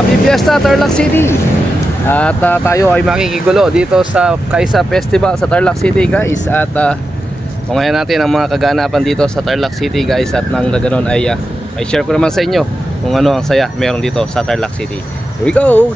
Happy Fiesta Tarlac City. At tayo ay makikigulo dito sa Kaisa Festival sa Tarlac City, guys. At tungayan natin ang mga kaganapan dito sa Tarlac City, guys. At nang ganoon ay may share ko naman sa inyo kung ano ang saya meron dito sa Tarlac City. Here we go!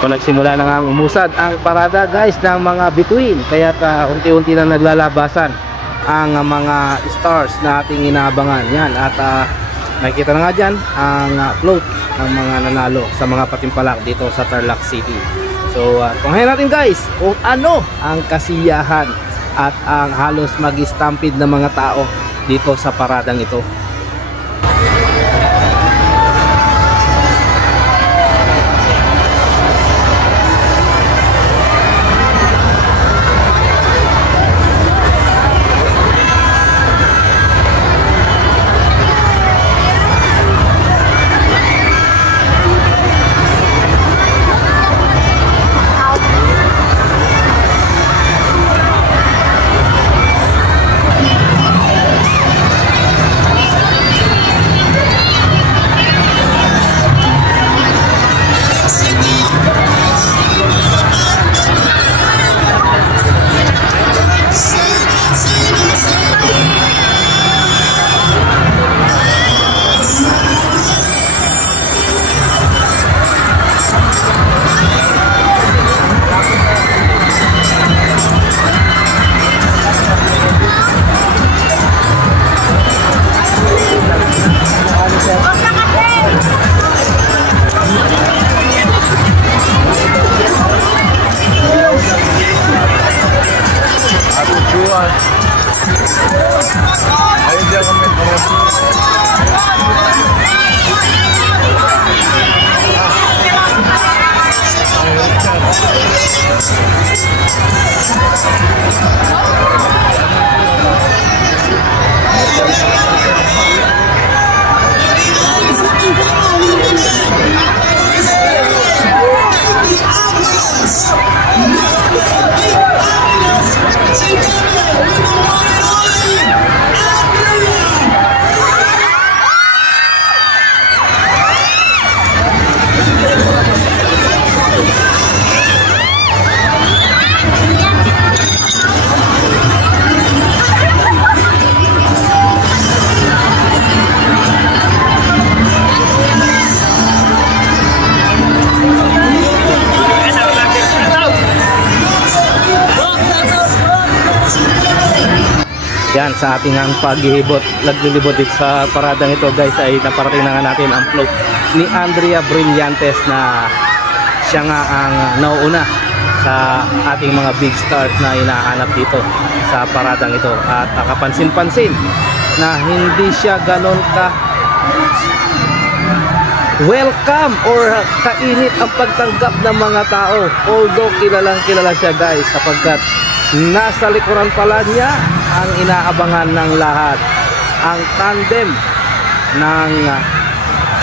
So nagsimula na nga umusad ang parada, guys, ng mga bituin, kaya unti-unti na naglalabasan ang mga stars na ating inaabangan yan. At nakikita na nga dyan ang float ng mga nanalo sa mga patimpalak dito sa Tarlac City. So tunghayan natin, guys, kung ano ang kasiyahan at ang halos mag-stampede na mga tao dito sa paradang ito. Yan, sa ating ang paglilibot dito sa paradang ito, guys, ay naparating na nga natin ang float ni Andrea Brillantes na siya nga ang nauuna sa ating mga big stars na hinahanap dito sa paradang ito. At kapansin-pansin na hindi siya ganon ka welcome or kainit ang pagtanggap ng mga tao, although kilalang kilala siya, guys, sapagkat nasa likuran pala niya ang inaabangan ng lahat, ang tandem ng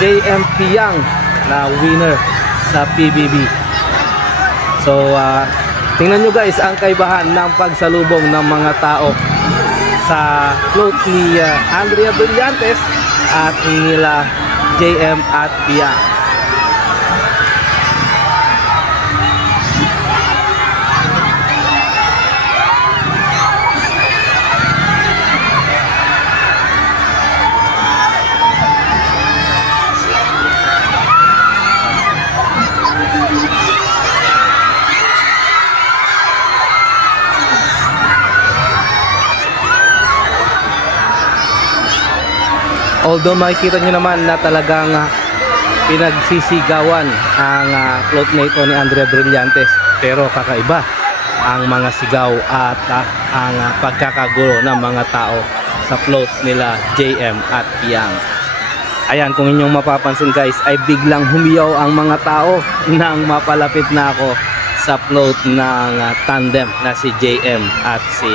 JM Piang na winner sa PBB. So tingnan nyo, guys, ang kaibahan ng pagsalubong ng mga tao sa float ni Andrea Brillantes at nila JM at Piang. Although makikita nyo naman na talagang pinagsisigawan ang float na ito ni Andrea Brillantes, pero kakaiba ang mga sigaw at ang pagkakagulo ng mga tao sa float nila JM at Piang. Ayan, kung inyong mapapansin, guys, ay biglang humiyaw ang mga tao nang mapalapit na ako sa float ng tandem na si JM at si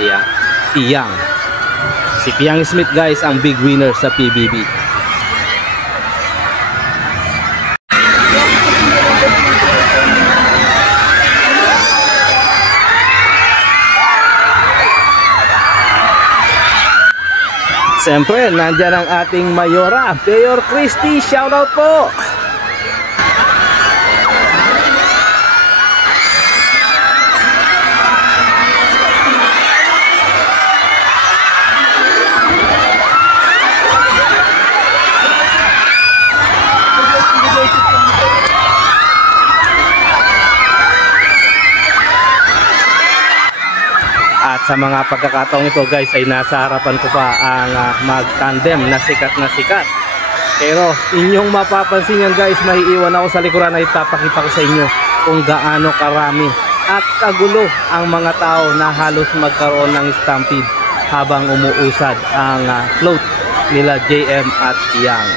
Piang. Si Piang Smith guys ang big winner sa PBB. Siyempre, nandyan ang ating Mayora, Mayor Christy, shoutout po! At sa mga pagkakataong ito guys ay nasa harapan ko pa ang mag-tandem na sikat. Pero inyong mapapansin yan guys, maiiwan ako sa likuran ay tapakita ko sa inyo kung gaano karami at kagulo ang mga tao na halos magkaroon ng stampede habang umuusad ang float nila JM at Yang.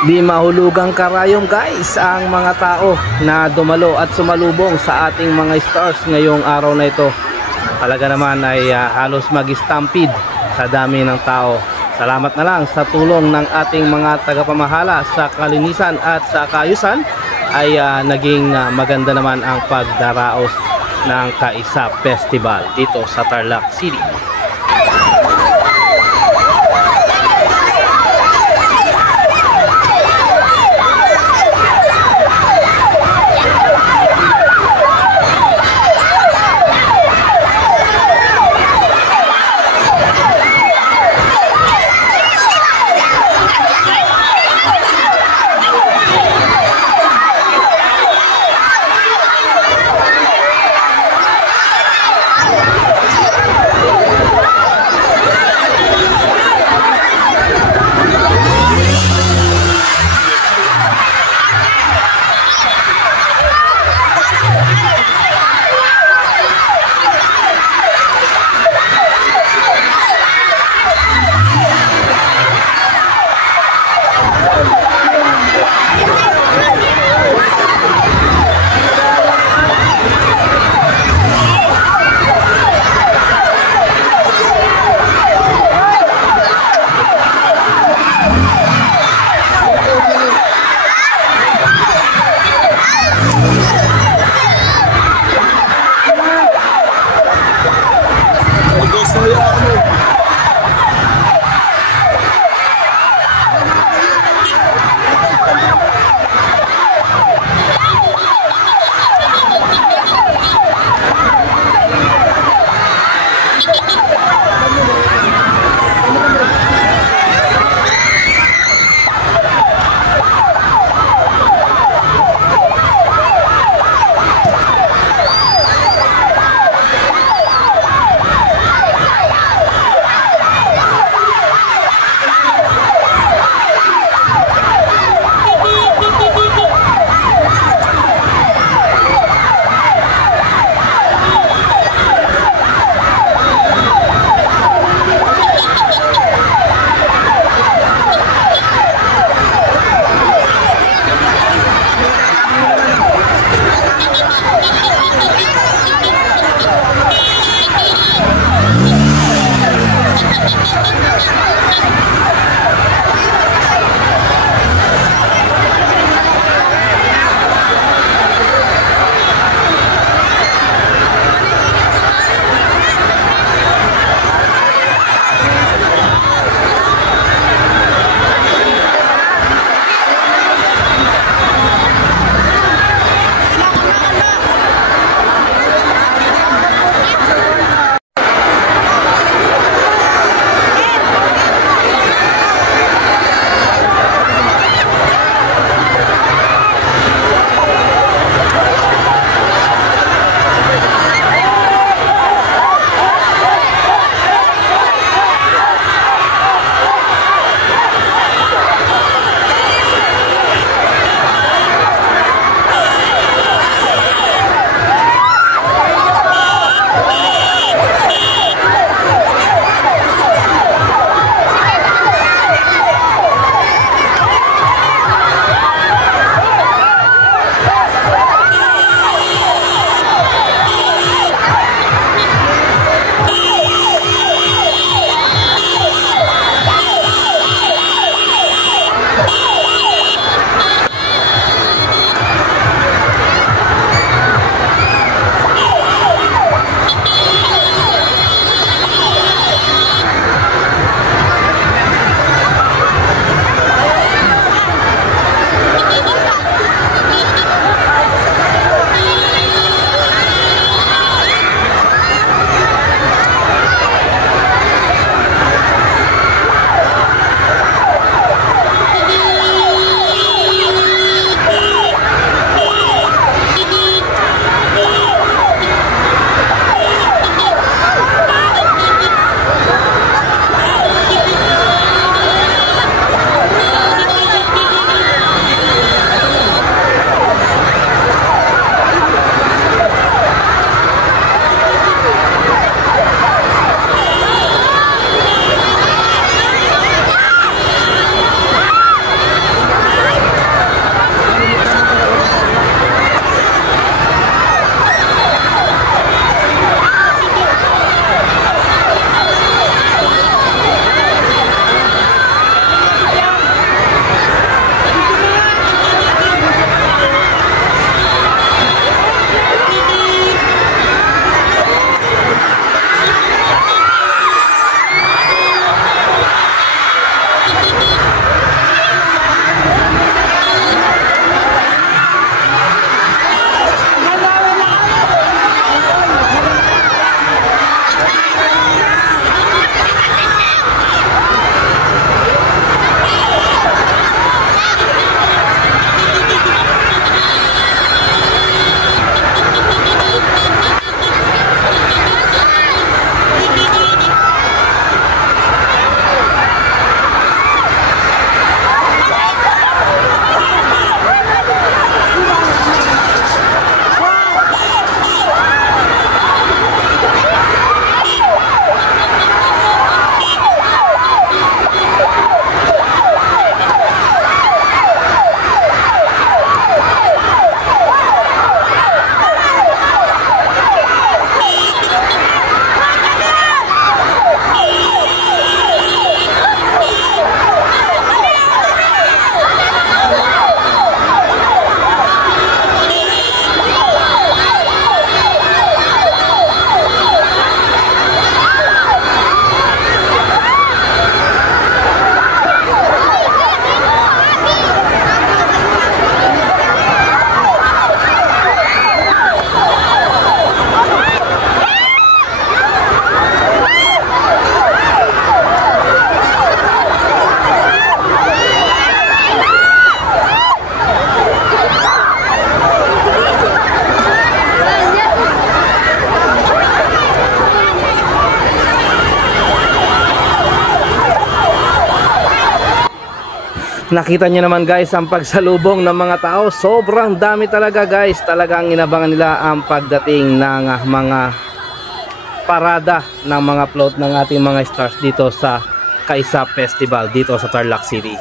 Di mahulugang karayom guys ang mga tao na dumalo at sumalubong sa ating mga stars ngayong araw na ito. Talaga naman ay halos mag-stampede sa dami ng tao. Salamat na lang sa tulong ng ating mga tagapamahala sa kalinisan at sa kaayusan ay naging maganda naman ang pagdaraos ng Kaisa Festival dito sa Tarlac City. Nakita nyo naman guys ang pagsalubong ng mga tao. Sobrang dami talaga guys. Talagang inabangan nila ang pagdating ng mga parada ng mga float ng ating mga stars dito sa Kaisa Festival dito sa Tarlac City.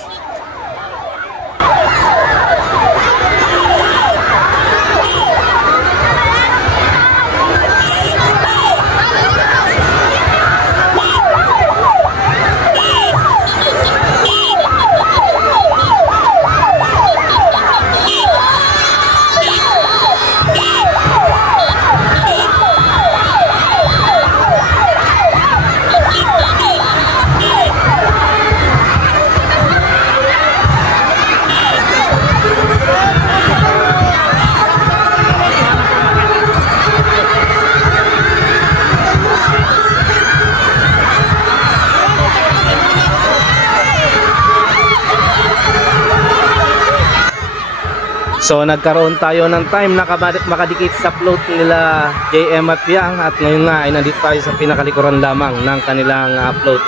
So nagkaroon tayo ng time na makadikit sa float nila JM at Piang, at ngayon nga ay nandito tayo sa pinakalikuran lamang ng kanilang float.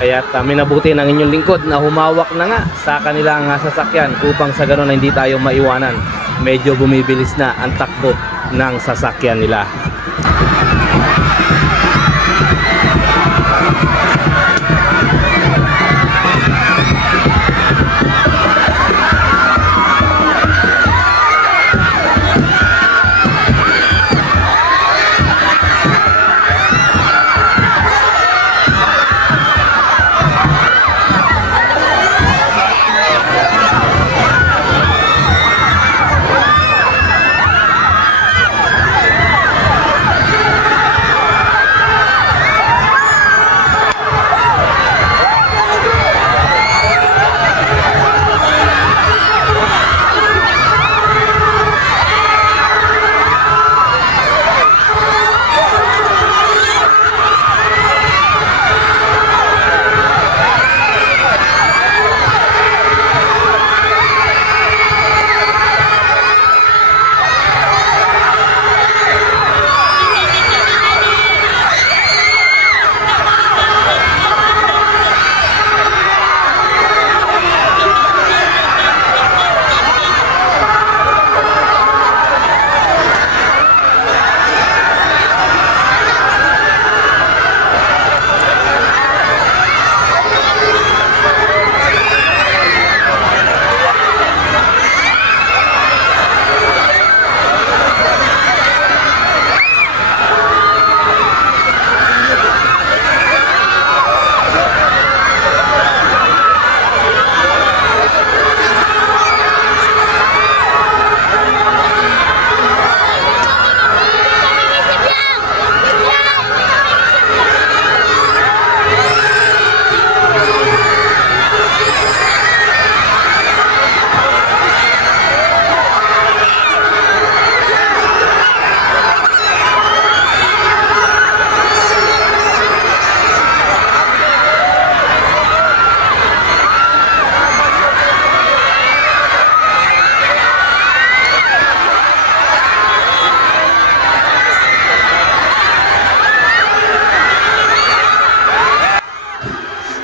Kaya minabuti ng inyong lingkod na humawak na nga sa kanilang sasakyan upang sa ganoon hindi tayo maiwanan. Medyo bumibilis na ang takbo ng sasakyan nila.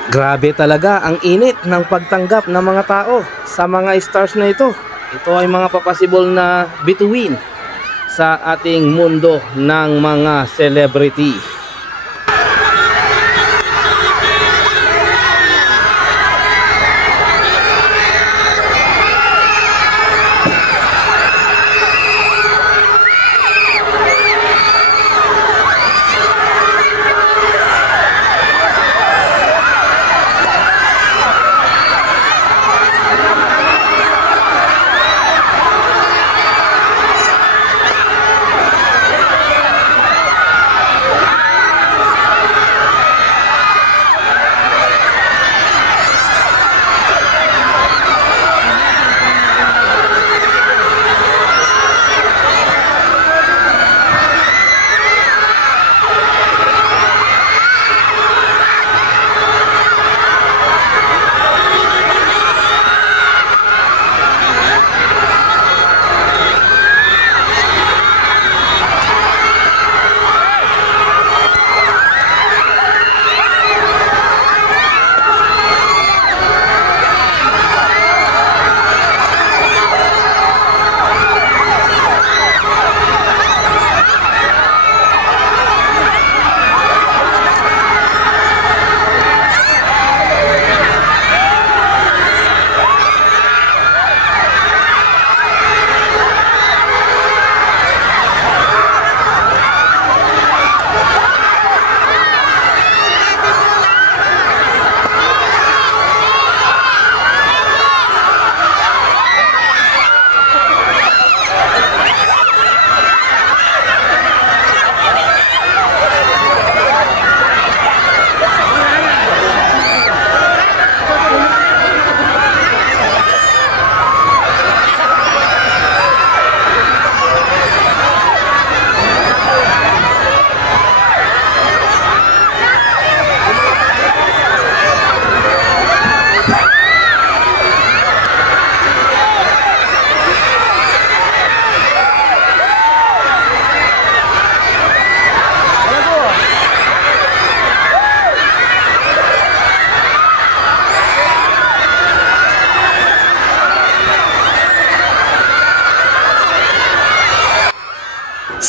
Grabe talaga ang init ng pagtanggap ng mga tao sa mga stars na ito. Ito ay mga papasibol na bituin sa ating mundo ng mga celebrity.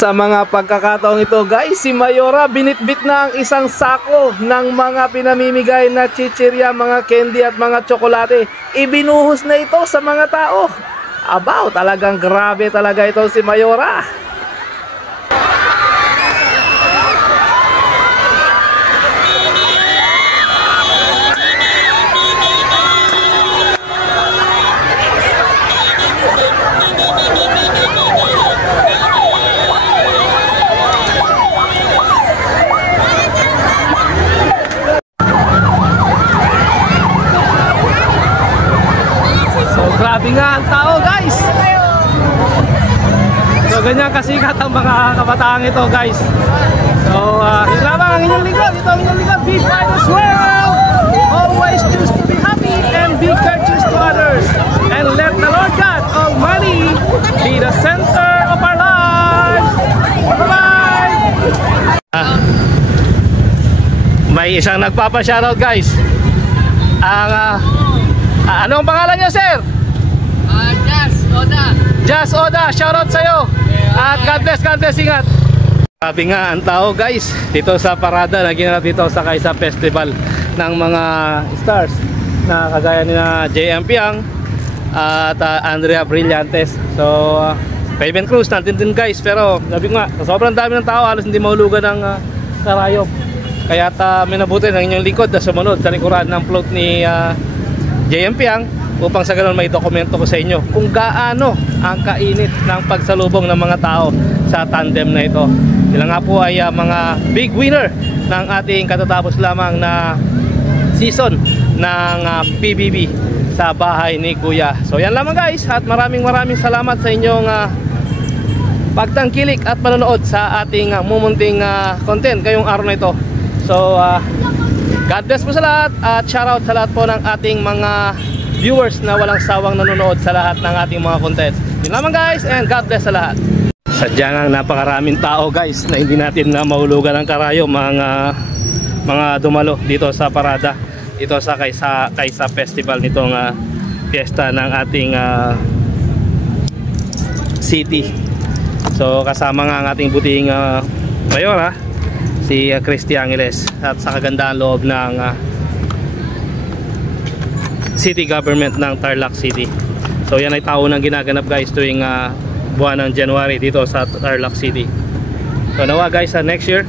Sa mga pagkakataong ito guys, si Mayora binitbit na ang isang sako ng mga pinamimigay na chichirya, mga candy at mga tsokolate. Ibinuhos na ito sa mga tao. Abaw, talagang grabe talaga ito si Mayora. Grabe nga ang tao guys. So ganyan kasikat ang mga kabataan ito guys. So yun lamang ang inyong lingkod. Ito ang inyong lingkod, Be Fighters World. Always choose to be happy and be courteous to others. And let the Lord God Almighty be the center of our lives. Bye-bye. May isang nagpapa-shoutout guys. Ang anong pangalan niyo sir? Jazz Oda, shoutout sa'yo. At God bless, ingat. Sabi nga ang tao guys, dito sa parada na ginanap dito sa Kaisa Festival ng mga stars na kagaya ni na JM Piang at Andrea Brillantes. So Raven Cruz natin din guys, pero sabi nga sobrang dami ng tao, halos hindi mahulugan ng karayom. Kaya minabuti ng inyong likod na sumunod sa likuran ng float ni JM Piang upang sa ganun may dokumento ko sa inyo kung gaano ang kainit ng pagsalubong ng mga tao sa tandem na ito. Sila nga po ay mga big winner ng ating katatapos lamang na season ng PBB sa bahay ni Kuya. So yan lamang guys, at maraming salamat sa inyong pagtangkilik at panonood sa ating mumunting content ngayong araw na ito. So God bless po sa lahat at shoutout sa lahat po ng ating mga viewers na walang sawang nanonood sa lahat ng ating mga contents. Yun lamang guys, and God bless sa lahat. Sadyang ang napakaraming tao guys na hindi natin na mahulugan ng karayom mga dumalo dito sa parada, dito sa Kaisa Festival nitong fiesta ng ating city. So kasama nga ang ating butihing Mayora, si Christy Angeles, at sa kagandang loob ng city government ng Tarlac City. So yan ay taon ginaganap guys tuwing buwan ng January dito sa Tarlac City. So nawa guys sa next year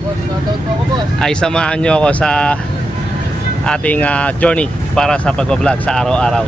ay samahan nyo ako sa ating journey para sa pagbablog sa araw-araw.